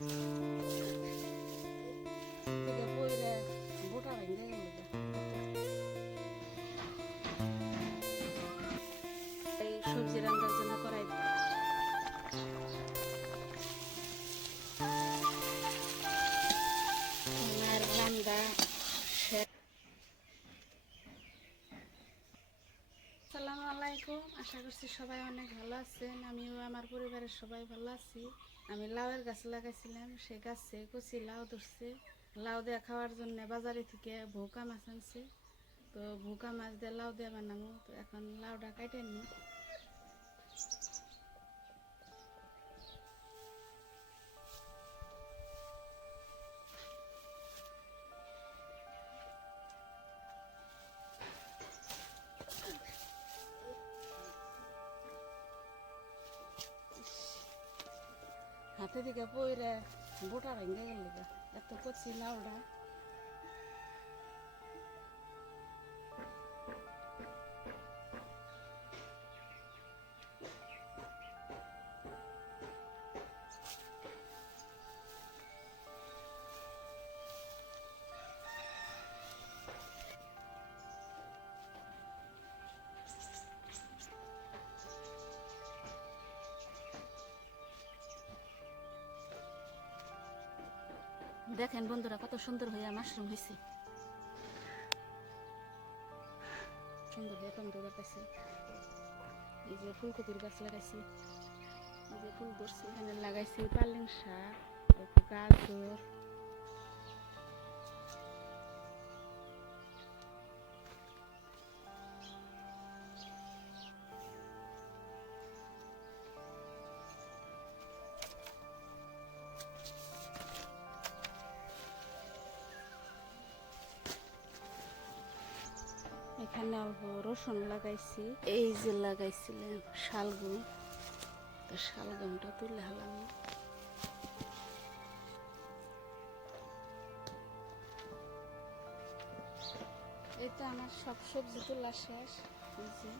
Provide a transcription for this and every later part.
এটা আশা করছি সবাই অনেক ভালো আছেন। আমিও আমার পরিবারের সবাই ভালো আছি। আমি লাউয়ের গাছ লাগাইছিলাম, সে গাছে কচি লাউ ধরছে। লাউ দিয়ে খাওয়ার জন্য বাজারে থেকে ভোকা মাছ আনছে। তো ভোকা মাছ দিয়ে লাউ দিয়ে বানাবো। তো এখন লাউটা কাটে নি। হাতে দিকে পইরে বোটা ভেঙে গেল। এত কচি লাউটা দেখেন বন্ধুরা, কত সুন্দর হয়ে মাশরুম হয়েছে সুন্দর হয়ে দৌড়া পাইছে এই যে ফুলকপির গাছ লাগাইছি। এই যে ফুল ধরছি, এখানে লাগাইছি পালং শাক গাজর। এখানে অল্প রসুন লাগাইছি। এই যে লাগাইছিলাম শালগুম তো শালগমটা তুলে হলাম। তো আমার সব সবজি তোলা শেষ। যে।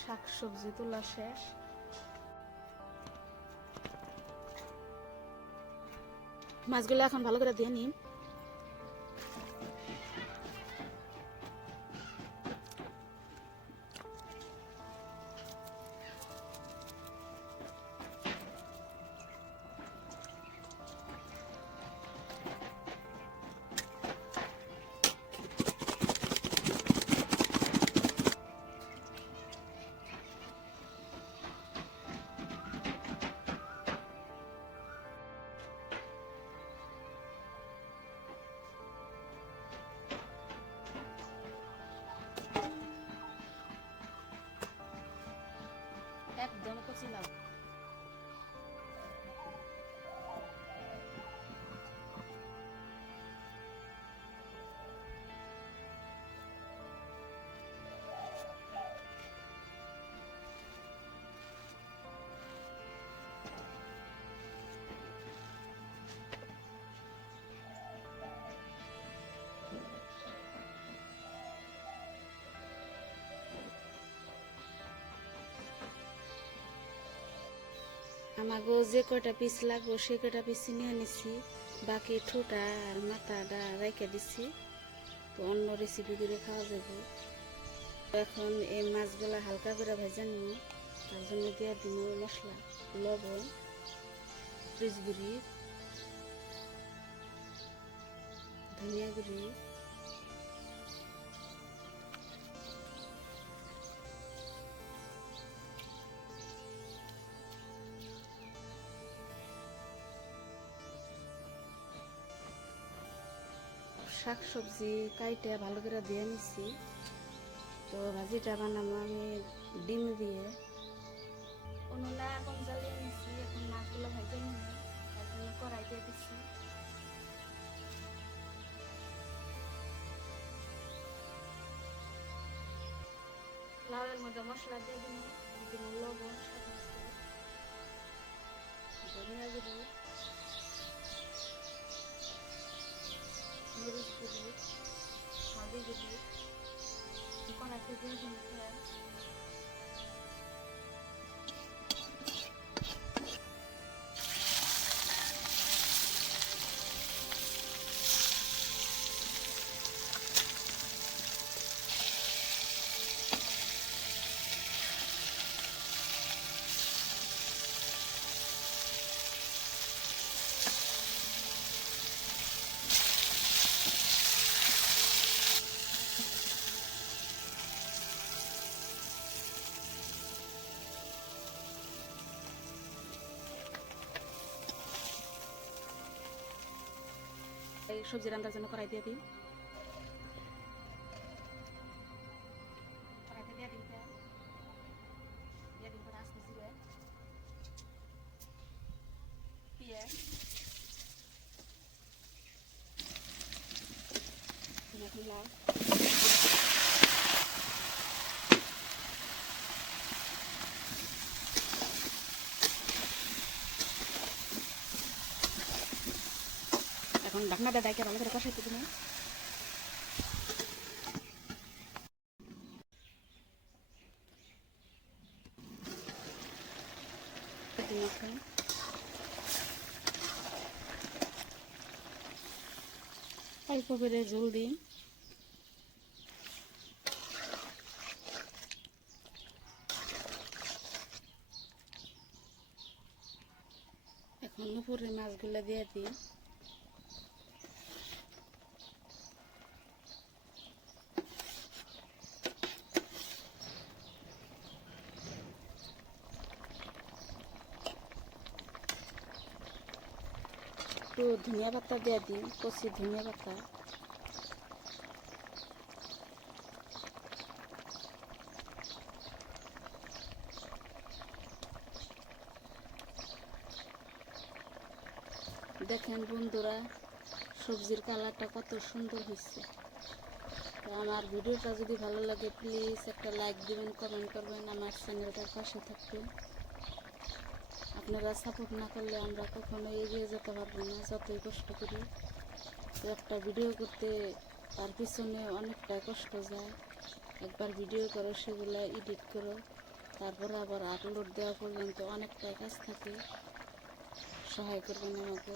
শাক সবজি তোলা শেষ। মাছগুলো এখন ভালো করে দিয়ে নিন। আমাকে যে কয়টা পিস লাগবো সে কয়টা পিস নিয়ে নিছি। বাকি ঠোঁটা আর মাথাটা রেখে দিছি। তো অন্য রেসিপি করে খাওয়া যাবে। এখন এই মাছগুলা হালকা করে ভেজে নিব। তার জন্য দিয়ে দিব মশলা, লবণ পিস ধনিয়া গুঁড়ি শাক সবজি কাইটে ভালো করে দিয়ে নিছি। তো ভাজিটা বানাবো আমি ডিম দিয়ে। উনুনে এখন এখন কড়াই দিয়ে দিচ্ছি লাউয়ের মধ্যে মশলা দিয়ে দিন লবণ, স্বাদ মতো, ধনিয়া গুঁড়ি মরিচ গুঁড়ি হলদি গুঁড়ি কড়াইতে দিয়ে দিন তেল। এই সবজি রান্নার জন্য কড়াই দিয়ে দিই। কড়াইতে দিয়ে। দিয়ে এখন ঢাকনাটা ডাইকে ভালো করে কষাইতে দিন অল্প করে ঝোল দিন। এখন উপরে মাছগুলো দিয়ে দিই। একটু ধনিয়া পাতা দিয়ে দিই কচি ধনিয়া পাতা। দেখেন বন্ধুরা, সবজির কালারটা কত সুন্দর হয়েছে। আমার ভিডিওটা যদি ভালো লাগে প্লিজ একটা লাইক দিবেন কমেন্ট করবেন, আমার চ্যানেলটার পাশে থাকবেন। আপনারা সাপোর্ট না করলে আমরা কখনো এগিয়ে যেতে পারব না, যতই কষ্ট করি। একটা ভিডিও করতে তার পিছনে অনেকটা কষ্ট যায়। একবার ভিডিও করো, সেগুলো এডিট করো, তারপরে আবার আপলোড দেওয়া পর্যন্ত অনেকটা কাজ থাকে। সহায় করবেন আমাকে।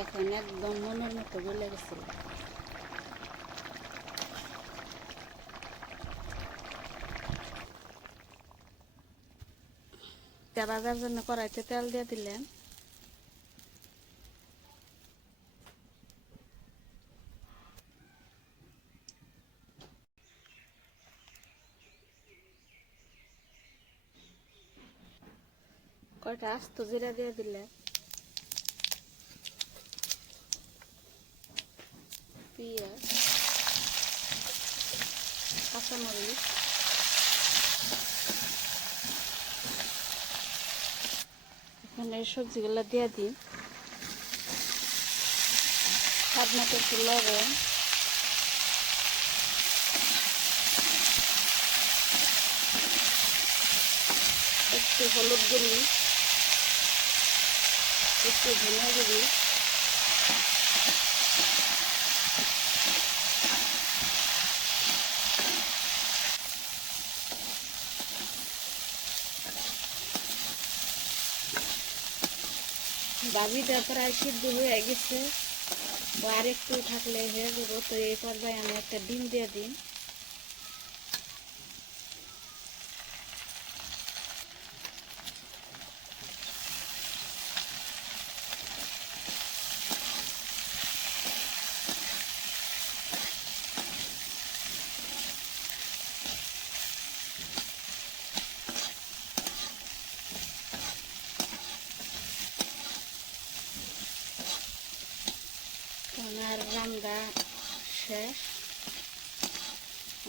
দেখেন, একদম মনের মতো গলে গেছিল তা বাজার জন্য কড়াইতে তেল দিয়ে দিলেন। কয়টা আস্ত জিরা দিয়ে দিলেন। পেঁয়াজ কাঁচামরিচ। এখানে সবজিগুলো দিয়ে দিই। স্বাদ একটু লবণ। একটু হলুদ গুঁড়ি। একটু ধনিয়া গুঁড়ি। বাবিটা প্রায় সিদ্ধ হয়ে গেছে। আরেকটু থাকলে হয়ে যাব। তো এই পর্যায়ে আমি একটা ডিম দিয়ে দিই। আমার রান্না শেষ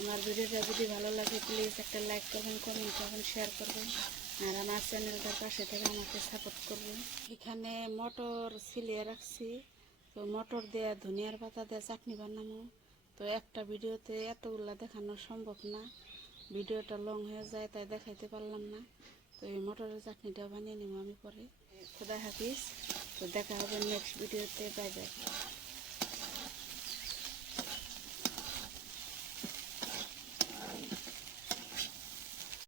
আমার ভিডিওটা যদি ভালো লাগে প্লিজ একটা লাইক করবেন কমেন্ট করবেন শেয়ার করবেন। আর আমার চ্যানেলটার পাশে থেকে আমাকে সাপোর্ট করবেন। এখানে মটর ছিলিয়ে রাখছি। তো মটর দিয়ে ধনিয়ার পাতা দিয়ে চাটনি বানাবো। তো একটা ভিডিওতে এতগুলা দেখানো সম্ভব না। ভিডিওটা লং হয়ে যায়, তাই দেখাইতে পারলাম না। তো এই মটরের চাটনিটা বানিয়ে নিব আমি পরে। খোদা হাফিজ তো দেখা হবে নেক্সট ভিডিওতে। Bye bye